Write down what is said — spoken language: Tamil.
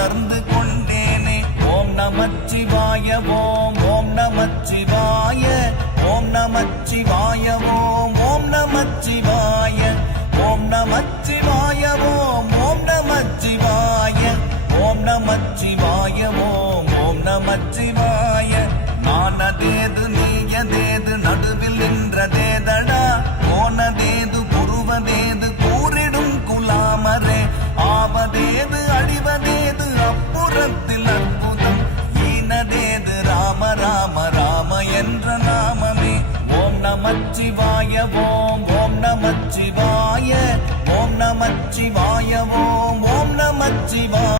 உணர்ந்து கொண்டேனே. ஓம் நமச்சிவாய ஓம் ஓம் நமச்சிவாய ஓம் நமச்சிவாய ஓம் ஓம் நமச்சிவாய ஓம் நமச்சிவாய ஓம் ஓம் நமச்சிவாய ஓம் நமச்சிவாய ஓம் ஓம் நமச்சிவாய. நானதேது நீயதேது நடுவில் நின்றதேதடா, போனதேது புருவதேது கூறிடும் குலாமரே, ஆவதேது அழிவதேது அப்புறத்தில் அற்புதம், ஈனதேது ராம ராம ராம என்ற நாமமே. ஓம் நமச்சிவாய ஓம் ஓம் நமச்சிவாய ஓம் நமச்சிவாய ஓம் ஓம் நமச்சிவாய.